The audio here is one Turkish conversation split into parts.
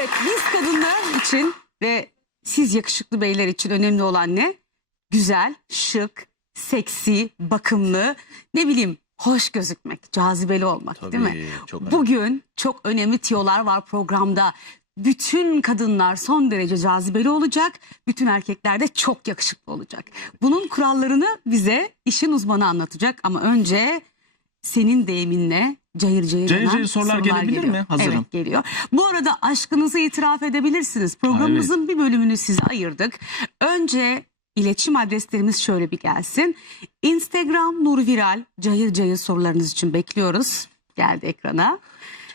Evet biz kadınlar için ve siz yakışıklı beyler için önemli olan ne? Güzel, şık, seksi, bakımlı, ne bileyim hoş gözükmek, cazibeli olmak değil mi? Tabii, çok önemli. Bugün çok önemli tiyolar var programda. Bütün kadınlar son derece cazibeli olacak, bütün erkekler de çok yakışıklı olacak. Bunun kurallarını bize işin uzmanı anlatacak ama önce senin deyiminle cayır cayır, Cayır cayır sorular gelebilir geliyor. mi? Hazırım. Evet geliyor. Bu arada aşkınızı itiraf edebilirsiniz. Programımızın bir bölümünü size ayırdık. Önce iletişim adreslerimiz şöyle bir gelsin. Instagram Nur Viral cayır cayır sorularınız için bekliyoruz. Geldi ekrana.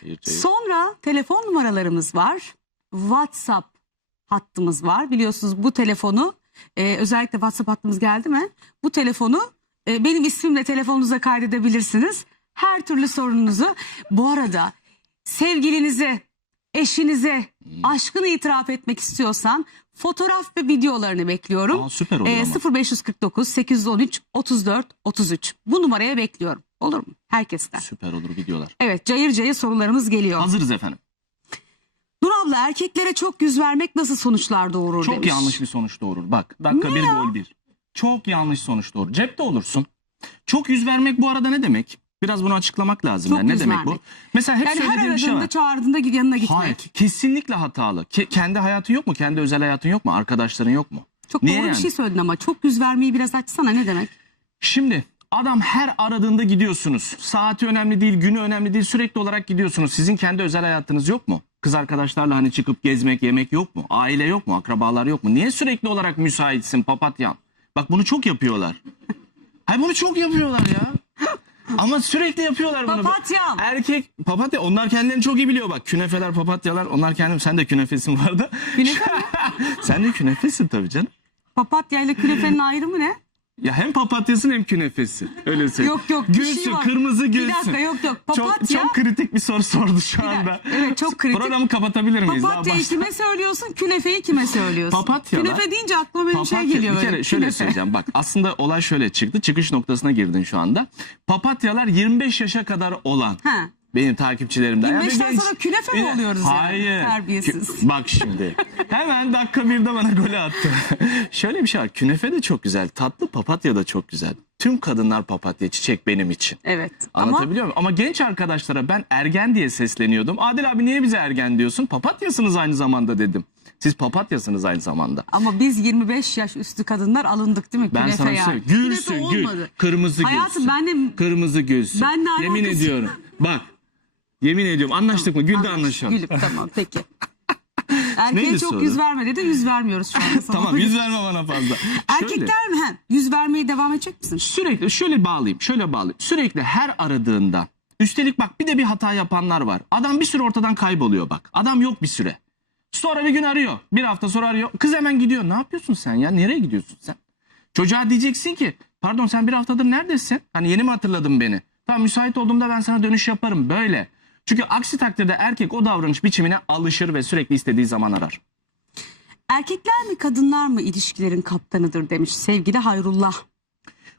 Cayır cayır. Sonra telefon numaralarımız var. WhatsApp hattımız var. Biliyorsunuz bu telefonu e, özellikle WhatsApp hattımız geldi mi? Bu telefonu e, benim ismimle telefonunuza kaydedebilirsiniz. Her türlü sorununuzu. Bu arada sevgilinize, eşinize aşkını itiraf etmek istiyorsan fotoğraf ve videolarını bekliyorum. Aa, süper olur E, ama. 0549 813 34 33. Bu numaraya bekliyorum. Olur mu? Herkesten. Süper olur videolar. Evet cayır cayır sorularımız geliyor. Hazırız efendim. Nur abla erkeklere çok yüz vermek nasıl sonuçlar doğurur Çok demiş. yanlış bir sonuç doğurur. Bak dakika bir gol bir. Çok yanlış sonuç doğurur. Cepte olursun. Çok yüz vermek bu arada ne demek? Biraz bunu açıklamak lazım. Çok yani. Ne demek vermek. bu? Mesela hep Yani her söylediğim bir şey aradığında var. çağırdığında yanına gitmek. Hayır kesinlikle hatalı. Ke- kendi hayatın yok mu? Kendi özel hayatın yok mu? Arkadaşların yok mu? Çok Niye doğru bir yani? şey söyledin ama çok yüz vermeyi biraz açsana ne demek? Şimdi adam her aradığında gidiyorsunuz. Saati önemli değil, günü önemli değil. Sürekli olarak gidiyorsunuz. Sizin kendi özel hayatınız yok mu? Kız arkadaşlarla hani çıkıp gezmek, yemek yok mu? Aile yok mu? Akrabalar yok mu? Niye sürekli olarak müsaitsin papatyan? Bak bunu çok yapıyorlar. Hayır bunu çok yapıyorlar ya. Ama sürekli yapıyorlar bunu. Papatyam. Erkek papatya onlar kendilerini çok iyi biliyor bak. Künefeler, papatyalar onlar kendim sen de künefesin vardı. Künefe mi? sen de künefesin tabii canım. Papatya ile künefenin ayrımı ne? Ya hem papatyasın hem künefesi. Öyle söyleyeyim. Yok, yok, bir şey var. kırmızı Bir gülsün. dakika, yok, yok. Çok, Papatya- çok kritik bir soru sordu şu Bir anda. dakika, evet, çok kritik. Programı kapatabilir miyiz? Papatyayı kime söylüyorsun, künefeyi kime söylüyorsun? Papatyalar- Künefe deyince aklıma benim şey Papatya- geliyor bir kere şöyle künefe. söyleyeceğim bak aslında olay şöyle çıktı çıkış noktasına girdin şu anda. Papatyalar 25 yaşa kadar olan Ha. Benim takipçilerimden. 25'ten genç- sonra künefe mi oluyoruz yani? Hayır. Terbiyesiz. Kü- Bak şimdi. Hemen dakika birde bana golü attı. Şöyle bir şey var. Künefe de çok güzel. Tatlı papatya da çok güzel. Tüm kadınlar papatya çiçek benim için. Evet. Ama Anlatabiliyor muyum? Ama genç arkadaşlara ben ergen diye sesleniyordum. Adil abi niye bize ergen diyorsun? Papatyasınız aynı zamanda dedim. Siz papatyasınız aynı zamanda. ama biz 25 yaş üstü kadınlar alındık değil mi? Ben Künefe sana yani. söyleyeyim. Gülsün gül. Kırmızı Hayatım gülsün. ben de Kırmızı gülsün. Ben de Yemin ediyorum. Bak. Yemin ediyorum anlaştık mı? Gülde Anlaş- anlaşalım. Gülüp tamam peki. Erkeğe Neydi çok soru? yüz verme dedi. Yüz vermiyoruz şu sana. Tamam yüz verme bana fazla. Erkekler mi? He, yüz vermeyi devam edecek misin? Sürekli şöyle bağlayayım, şöyle bağlayayım. Sürekli her aradığında, üstelik bak bir de bir hata yapanlar var. Adam bir süre ortadan kayboluyor bak. Adam yok bir süre. Sonra bir gün arıyor, bir hafta sonra arıyor. Kız hemen gidiyor. Ne yapıyorsun sen ya? Nereye gidiyorsun sen? Çocuğa diyeceksin ki, pardon sen bir haftadır neredesin? Hani yeni mi hatırladın beni? Tamam müsait olduğumda ben sana dönüş yaparım. Böyle. Çünkü aksi takdirde erkek o davranış biçimine alışır ve sürekli istediği zaman arar. Erkekler mi kadınlar mı ilişkilerin kaptanıdır demiş sevgili Hayrullah.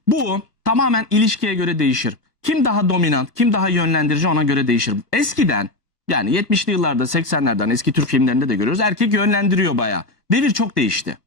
Bu tamamen ilişkiye göre değişir. Kim daha dominant, kim daha yönlendirici ona göre değişir. Eskiden yani 70'li yıllarda 80'lerden eski Türk filmlerinde de görüyoruz. Erkek yönlendiriyor bayağı. Devir çok değişti.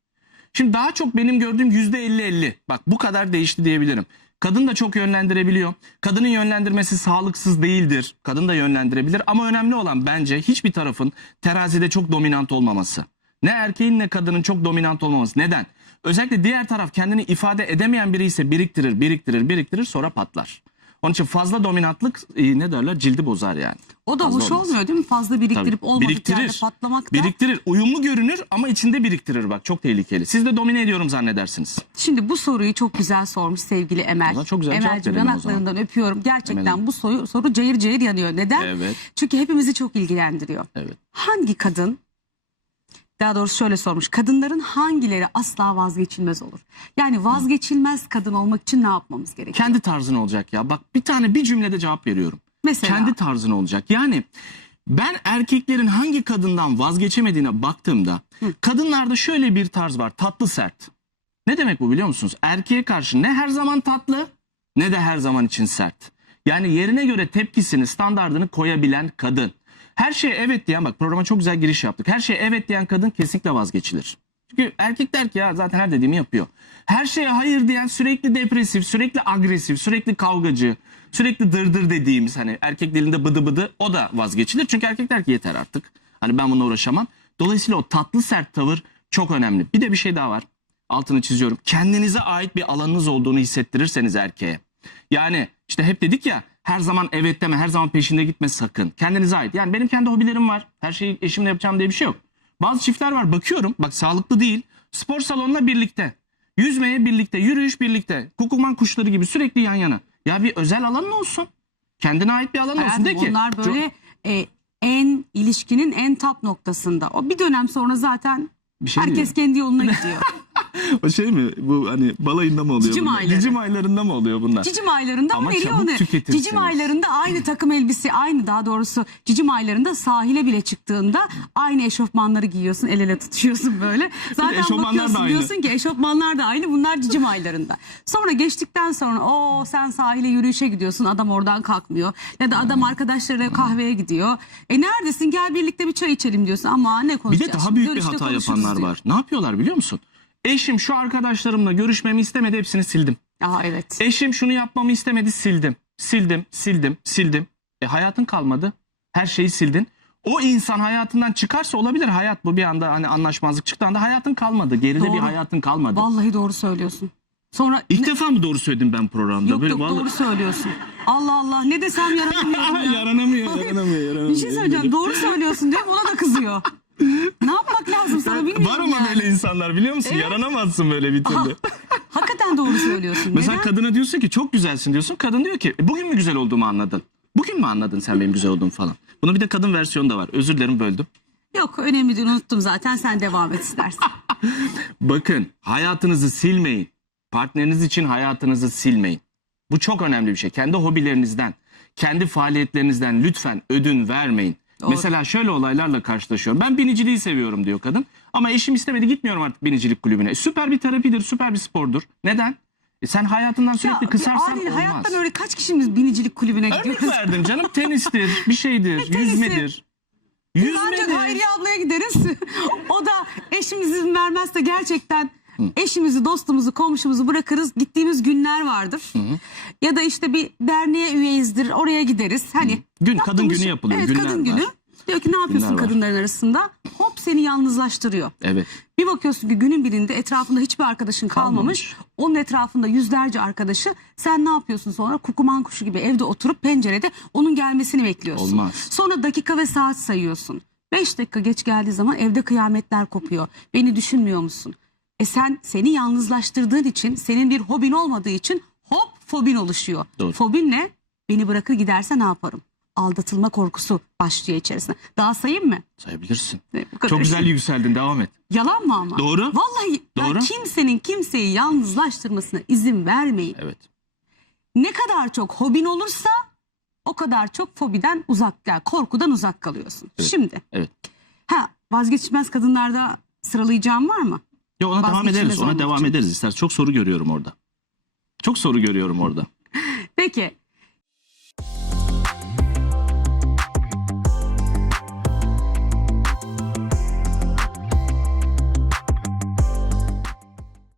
Şimdi daha çok benim gördüğüm %50-50. Bak bu kadar değişti diyebilirim. Kadın da çok yönlendirebiliyor. Kadının yönlendirmesi sağlıksız değildir. Kadın da yönlendirebilir ama önemli olan bence hiçbir tarafın terazide çok dominant olmaması. Ne erkeğin ne kadının çok dominant olmaması. Neden? Özellikle diğer taraf kendini ifade edemeyen biri ise biriktirir, biriktirir, biriktirir sonra patlar. Onun için fazla dominantlık e, ne derler cildi bozar yani. O da Fazla hoş olmaz. olmuyor değil mi? Fazla biriktirip Tabii. olmadık yerde patlamak da. Biriktirir. Uyumlu görünür ama içinde biriktirir bak çok tehlikeli. Siz de domine ediyorum zannedersiniz. Şimdi bu soruyu çok güzel sormuş sevgili Emel. Zaman çok güzel Emel'cim yanaklarından öpüyorum. Gerçekten Emel'im. bu soru, soru cayır cayır yanıyor. Neden? Evet. Çünkü hepimizi çok ilgilendiriyor. Evet. Hangi kadın daha doğrusu şöyle sormuş. Kadınların hangileri asla vazgeçilmez olur? Yani vazgeçilmez kadın olmak için ne yapmamız gerekiyor? Kendi tarzın olacak ya. Bak bir tane bir cümlede cevap veriyorum. Mesela Kendi tarzın olacak. Yani ben erkeklerin hangi kadından vazgeçemediğine baktığımda kadınlarda şöyle bir tarz var. Tatlı sert. Ne demek bu biliyor musunuz? Erkeğe karşı ne her zaman tatlı ne de her zaman için sert. Yani yerine göre tepkisini, standardını koyabilen kadın. Her şeye evet diyen bak programa çok güzel giriş yaptık. Her şeye evet diyen kadın kesinlikle vazgeçilir. Çünkü erkek der ki ya zaten her dediğimi yapıyor. Her şeye hayır diyen sürekli depresif, sürekli agresif, sürekli kavgacı, sürekli dırdır dediğimiz hani erkek dilinde bıdı bıdı o da vazgeçilir. Çünkü erkek der ki yeter artık. Hani ben bununla uğraşamam. Dolayısıyla o tatlı sert tavır çok önemli. Bir de bir şey daha var. Altını çiziyorum. Kendinize ait bir alanınız olduğunu hissettirirseniz erkeğe. Yani işte hep dedik ya her zaman evet deme, her zaman peşinde gitme sakın. Kendinize ait. Yani benim kendi hobilerim var. Her şeyi eşimle yapacağım diye bir şey yok. Bazı çiftler var bakıyorum bak sağlıklı değil. Spor salonuna birlikte. Yüzmeye birlikte, yürüyüş birlikte. Kukuman kuşları gibi sürekli yan yana. Ya bir özel alanın olsun. Kendine ait bir alan olsun Hayatım, de ki. Böyle e, en ilişkinin en top noktasında. O bir dönem sonra zaten bir şey herkes kendi yoluna gidiyor. O şey mi? Bu hani balayında mı oluyor Cicim bunlar? ayları. Cicim aylarında mı oluyor bunlar? Cicim aylarında Ama mı veriyor çabuk onu? tüketirsiniz. Cicim aylarında aynı takım elbise, aynı daha doğrusu cicim aylarında sahile bile çıktığında aynı eşofmanları giyiyorsun, el ele tutuşuyorsun böyle. Zaten eşofmanlar da bakıyorsun aynı. diyorsun ki eşofmanlar da aynı bunlar cicim aylarında. Sonra geçtikten sonra o sen sahile yürüyüşe gidiyorsun adam oradan kalkmıyor. Ya da adam arkadaşlarıyla kahveye gidiyor. E neredesin gel birlikte bir çay içelim diyorsun ama ne Bir konuşacağız? de daha Şimdi büyük bir dönüşte hata konuşuruz yapanlar diyor. var. Ne yapıyorlar biliyor musun? Eşim şu arkadaşlarımla görüşmemi istemedi hepsini sildim. Aa evet. Eşim şunu yapmamı istemedi sildim. Sildim, sildim, sildim. E hayatın kalmadı. Her şeyi sildin. O insan hayatından çıkarsa olabilir hayat bu bir anda hani anlaşmazlık çıktı anda hayatın kalmadı. Geride Doğru. bir hayatın kalmadı. Vallahi doğru söylüyorsun. Sonra İlk ne- defa mı doğru söyledim ben programda? Yok Böyle yok vallahi- doğru söylüyorsun. Allah Allah ne desem yaranamıyorum ya. yaranamıyor, yaranamıyor, yaranamıyor. Bir şey söyleyeceğim doğru söylüyorsun diyorum ona da kızıyor. Ne yapmak lazım sana bilmiyorum Var ama yani. böyle insanlar biliyor musun? Evet. Yaranamazsın böyle bir Aha, türlü. Hakikaten doğru söylüyorsun. Mesela Neden? kadına diyorsun ki çok güzelsin diyorsun. Kadın diyor ki "E, bugün mü güzel olduğumu anladın? Bugün mü anladın sen benim güzel olduğumu falan. Bunun bir de kadın versiyonu da var. Özür dilerim böldüm. Yok önemli değil unuttum zaten sen devam et istersen. Bakın hayatınızı silmeyin. Partneriniz için hayatınızı silmeyin. Bu çok önemli bir şey. Kendi hobilerinizden, kendi faaliyetlerinizden lütfen ödün vermeyin. Doğru. Mesela şöyle olaylarla karşılaşıyorum. Ben biniciliği seviyorum diyor kadın. Ama eşim istemedi gitmiyorum artık binicilik kulübüne. E, süper bir terapidir, süper bir spordur. Neden? E, sen hayatından sürekli bir kısarsan olmaz. Hayattan öyle kaç kişimiz binicilik kulübüne Örnek gidiyoruz. verdim canım tenistir, bir şeydir, Tenisi. yüzmedir. Biz Yüzmedir. ancak Hayriye ablaya gideriz. o da eşimiz izin vermezse gerçekten eşimizi, dostumuzu, komşumuzu bırakırız. Gittiğimiz günler vardır. Ya da işte bir derneğe üyeyizdir. Oraya gideriz. Hani Gün kadın yaptığımız günü şey- yapılıyor. Evet günler kadın var. günü. Diyor ki ne yapıyorsun Günler var. kadınların arasında? Hop seni yalnızlaştırıyor. Evet. Bir bakıyorsun ki günün birinde etrafında hiçbir arkadaşın kalmamış. Kalmamış. Onun etrafında yüzlerce arkadaşı. Sen ne yapıyorsun sonra? Kukuman kuşu gibi evde oturup pencerede onun gelmesini bekliyorsun. Olmaz. Sonra dakika ve saat sayıyorsun. 5 dakika geç geldiği zaman evde kıyametler kopuyor. Beni düşünmüyor musun? E sen seni yalnızlaştırdığın için, senin bir hobin olmadığı için hop fobin oluşuyor. Doğru. Fobin ne? Beni bırakır giderse ne yaparım? Aldatılma korkusu başlıyor içerisinde. Daha sayayım mı? Sayabilirsin. Ne, bu kadar. Çok güzel yükseldin devam et. Yalan mı ama? Doğru. Vallahi Doğru. kimsenin kimseyi yalnızlaştırmasına izin vermeyin. Evet. Ne kadar çok hobin olursa o kadar çok fobiden uzak, yani korkudan uzak kalıyorsun. Evet. Şimdi Evet. ha vazgeçilmez kadınlarda sıralayacağım var mı? Ya ona devam ederiz. Ona devam ederiz. İster çok soru görüyorum orada. Çok soru görüyorum orada. Peki